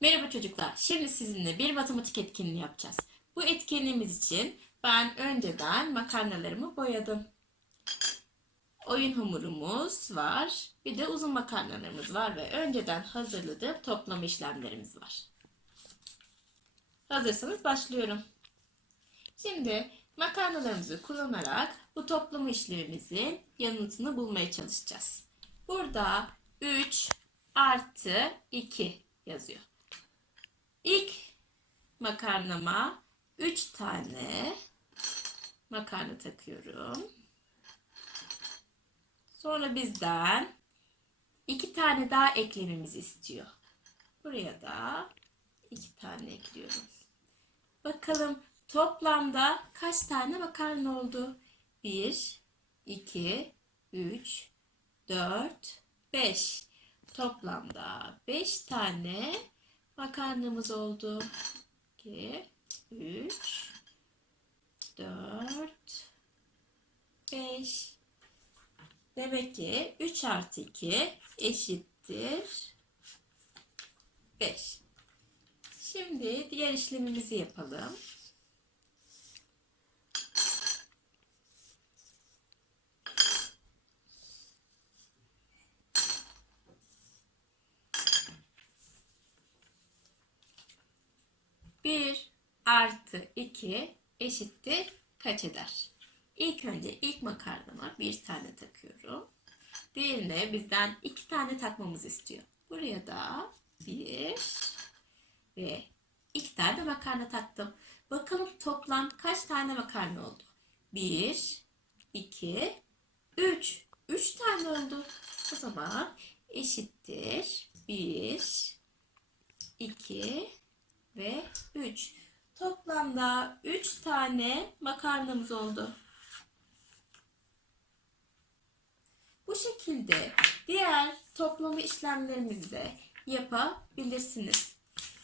Merhaba çocuklar. Şimdi sizinle bir matematik etkinliği yapacağız. Bu etkinliğimiz için ben önceden makarnalarımı boyadım. Oyun hamurumuz var. Bir de uzun makarnalarımız var ve önceden hazırladığım toplama işlemlerimiz var. Hazırsanız başlıyorum. Şimdi makarnalarımızı kullanarak bu toplama işlemimizin yanıtını bulmaya çalışacağız. Burada 3 artı 2 yazıyor. İlk makarnama 3 tane makarna takıyorum. Sonra bizden 2 tane daha eklememizi istiyor. Buraya da 2 tane ekliyorum. Bakalım toplamda kaç tane makarna oldu? 1, 2, 3, 4, 5. Toplamda 5 tane makarnamız oldu. 2, 3, 4, 5. Demek ki 3 artı 2 eşittir 5. Şimdi diğer işlemimizi yapalım. Bir artı iki eşittir kaç eder? İlk önce ilk makarnama bir tane takıyorum. Diğerine bizden iki tane takmamızı istiyor. Buraya da bir ve iki tane makarna taktım. Bakalım toplam kaç tane makarna oldu? Bir, iki, üç. Üç tane oldu. O zaman eşittir. Bir, iki ve üç. Toplamda üç tane makarnamız oldu. Bu şekilde diğer toplama işlemlerimizi de yapabilirsiniz.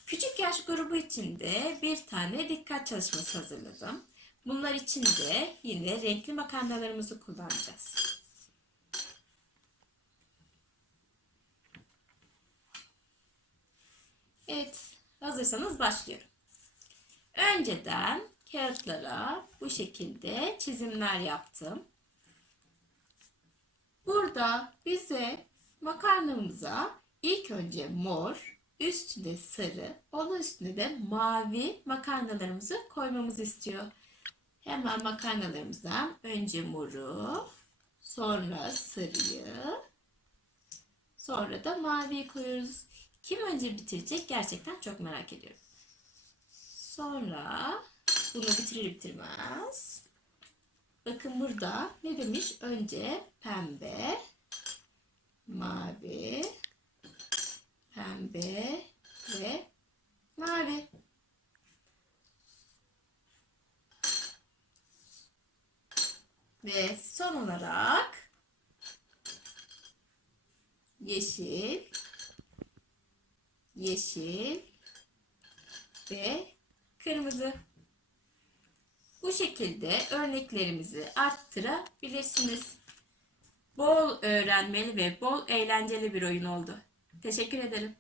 Küçük yaş grubu için de bir tane dikkat çalışması hazırladım. Bunlar için de yine renkli makarnalarımızı kullanacağız. Evet, hazırsanız başlıyorum. Önceden kağıtlara bu şekilde çizimler yaptım. Burada bize makarnamıza ilk önce mor, üstüne sarı, onun üstüne de mavi makarnalarımızı koymamızı istiyor. Hemen makarnalarımızdan önce moru, sonra sarıyı, sonra da maviyi koyuyoruz. Kim önce bitirecek gerçekten çok merak ediyorum. Sonra bunu bitirir bitirmez. Bakın burada ne demiş? Önce pembe, mavi, pembe ve mavi. Ve son olarak yeşil, yeşil ve kırmızı. Bu şekilde örneklerimizi arttırabilirsiniz. Bol öğrenmeli ve bol eğlenceli bir oyun oldu. Teşekkür ederim.